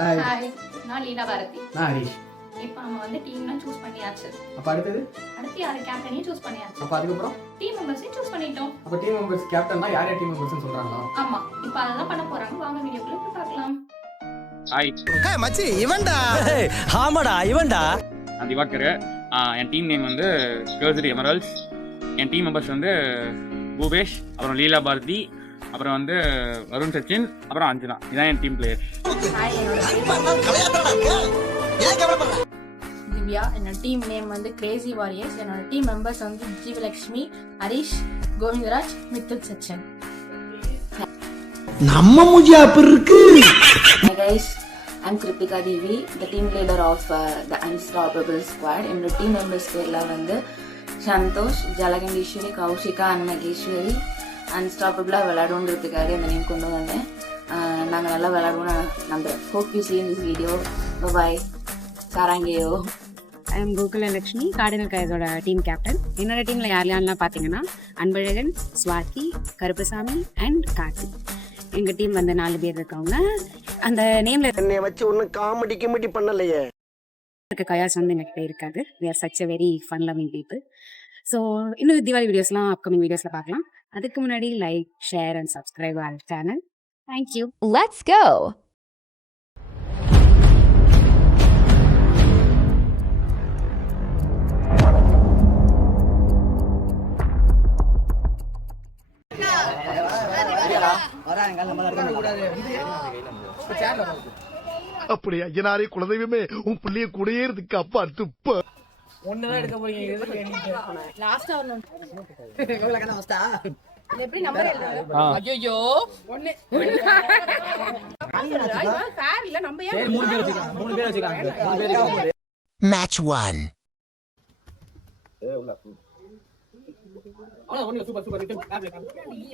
Hi, நான் லீலா பாரதி. நான் ஹரிஷ். இப்போ நம்ம வந்து டீம்லாம் சூஸ் பண்ணியாச்சு. அப்ப அடுத்து யாரு கேப்டனையும் சூஸ் பண்ணியாச்சு. அப்ப அதுக்கப்புறம் டீம் மெம்பர்ஸையும் சூஸ் பண்ணிட்டோம். அப்ப டீம் மெம்பர்ஸ் கேப்டன்னா யார் யார் டீம் மெம்பர்ஸ்னு சொல்றாங்களா? ஆமா, இப்போ அதெல்லாம் பண்ண போறாங்க. வாங்க வீடியோக்குள்ள போய் பார்க்கலாம். ஹாய் மச்சி, இவன்டா. ஆமாடா இவன்டா. நான் திவாகர். என் டீம் நேம் வந்து கேர்ள்ஸ் எமரல்ஸ். என் டீம் மெம்பர்ஸ் வந்து பூபேஷ், அப்புறம் லீலா பாரதி, அப்புறம் வந்து வருண் சச்சின், அப்புறம் அஞ்சனா. இதான் என் டீம் பிளேயர். திவ்யா. என்னோட டீம் நேம் வந்து கிரேசி வாரியர்ஸ். என்னோட டீம் மெம்பர்ஸ் வந்து ஜீவலட்சுமி, ஹரிஷ், கோவிந்தராஜ், மித்துல் சச்சின். நம்ம மூஞ்சி அப்படி இருக்கு. Hi guys, I'm Kritika Devi, the team leader of the Unstoppable Squad. In the team members பேர்ல வந்து சந்தோஷ், ஜலகண்டீஸ்வரி, கௌஷிகா, அன்னகேஸ்வரி. அன்ஸ்டாப்பபிளாக விளையாடுன்றதுக்காக இந்த நேம் கொண்டு வந்தேன். நாங்கள் நல்லா விளையாடுவோம் நம்புறேன். Hope you see in this video. Bye. சாராங்கேயோ. ஐ எம் கோகுலலட்சுமி, கார்டினல் கைஸோட டீம் கேப்டன். என்னோட டீம்ல யாரெல்லாம் பார்த்தீங்கன்னா அன்பழகன், ஸ்வாதி, கருப்பசாமி அண்ட் கார்த்தி. எங்க டீம் வந்து 4 பேர் இருக்காங்க. அந்த நேம்ல என்னை வச்சு ஒன்னும் காமெடி கிமெடி பண்ணலையே. இருக்க கயாஸ் வந்து எங்ககிட்ட இருக்காது. we are such a very fun loving people. So இன்னும் தீபாவளி வீடியோஸ்லாம் அப்கமிங் வீடியோஸ்ல பார்க்கலாம். அதுக்கு முன்னாடி like, share and subscribe our channel. Thank you. Let's go. அப்படி ஐயனாரே குலதெய்வமே, உன் பிள்ளைய கூடயே இருக்கு. அப்பா துப்ப ஒண்ணுதான் எடுக்க போறீங்க. லாஸ்டா வரணும். எப்படி நம்பர் எழுதுறது? ஐயோ ஒண்ணு ஃபேர் இல்ல. நம்ம ஏன் 3 பேர் வச்சுக்கலாம்? மேட்ச் 1.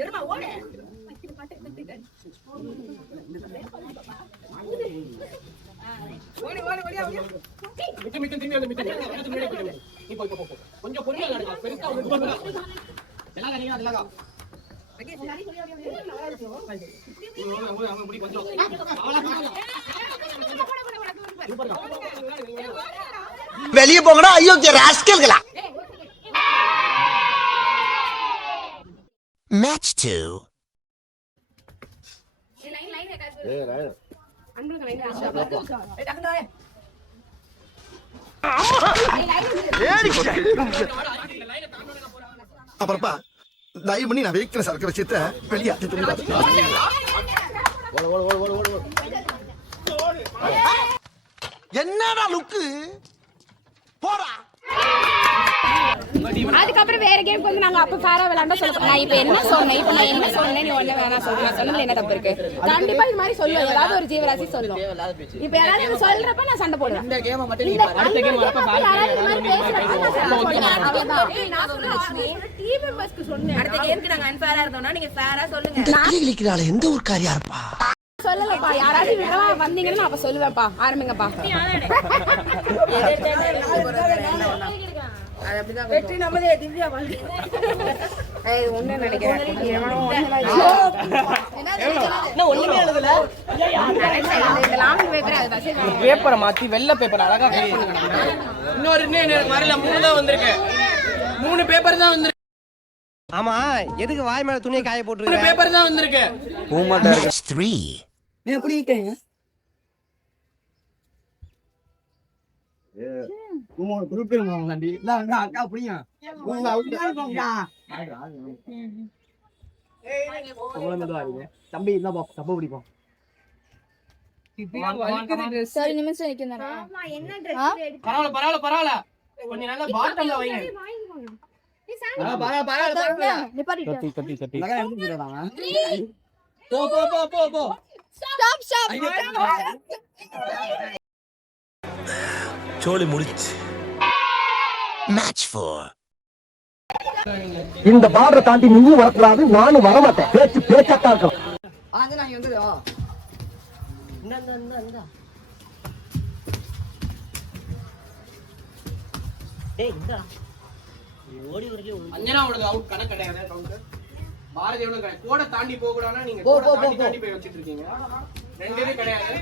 இருமா ஓடு. ஓடி ஓடி ஓடி ஓடி. கொஞ்சம் பொறுமையா நடங்க. பெருசா ஒரு எல்லாம் கரெக்டா அதெல்லாம் வெளியே போங்கடா அயோக்கிய ராஸ்கல்களா. மேட்ச் 2. அப்புறப்பா தயவு பண்ணி நான் வைக்கிற சரக்கு விஷயத்த வெளியாட்டு. என்னடா லுக்கு போடா. அதுக்கப்புறம் வேற கேம் வந்து நாங்க அப்ப ஃபேரா விளையாண்டா சொல்லுங்க. நான் இப்ப என்ன சொன்னேன் நீ ஒண்ணு வேணா சொல்லுங்க. சொன்னதுல என்ன தப்பு இருக்கு? கண்டிப்பா இது மாதிரி சொல்லுவோம். ஏதாவது ஒரு ஜீவராசி சொல்லும். இப்ப யாராவது சொல்றப்ப நான் சண்டை போடுவேன். இந்த கேம் மட்டும் நீ அடுத்த கேம் வரப்ப டீம் மெம்பர்ஸ்க்கு சொன்னேன். அடுத்த கேம்க்கு நாங்க அன்ஃபேரா இருந்தோம்னா நீங்க ஃபேரா சொல்லுங்க. நான் எந்த ஒரு காரியா இருப்பா சொல்லலப்பா. யாராவது விடவா வந்தீங்கன்னா அப்ப சொல்லுவேன்ப்பா. ஆரம்பிங்கப்பா. வெற்றி நமதே. திவ்யா ஒண்ணு நினைக்கிறேன். பேப்பரை மாத்தி வெள்ளை பேப்பர் அழகா இன்னொரு வரல. 3 தான் வந்திருக்கு. 3 பேப்பர் தான் வந்திருக்கு. ஆமா, எதுக்கு வாய் மேல துணியை காய போட்டு? 3 பேப்பர் தான் வந்திருக்கு. மேட்ச் 3. நீ எப்படி இருக்கீங்க? அக்கா புரியும் தம்பி தப்பு பிடிப்போம். பரவாயில்ல கொஞ்சம் நல்லா பாட்டம்ல வைங்க. சோலி முடிச்சு. மேட்ச் 4. இந்த பார்டரை தாண்டி நீயும் வரக்கூடாது, நானும் வரமாட்டேன். பேச்சு பேச்சாத்தான் இருக்கலாம். அஞ்சனாவோட அவுட் கணக்கு கிடையாது. பாரதியோட கோடை தாண்டி போக கூடாதுன்னா நீங்க கோடை தாண்டி போய் வச்சிட்டு இருக்கீங்க. 2 கிடையாது.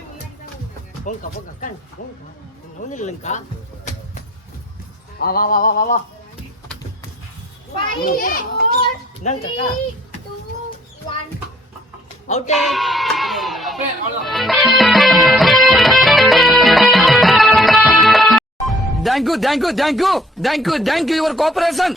போங்கக்கா போங்க அக்கா போங்கக்கா ஒன்றும் இல்லைங்கக்கா வா வா வா வா வா வா என்னங்க அக்கா அவுட்டே தேங்க்யூ யுவர் கோஆபரேஷன்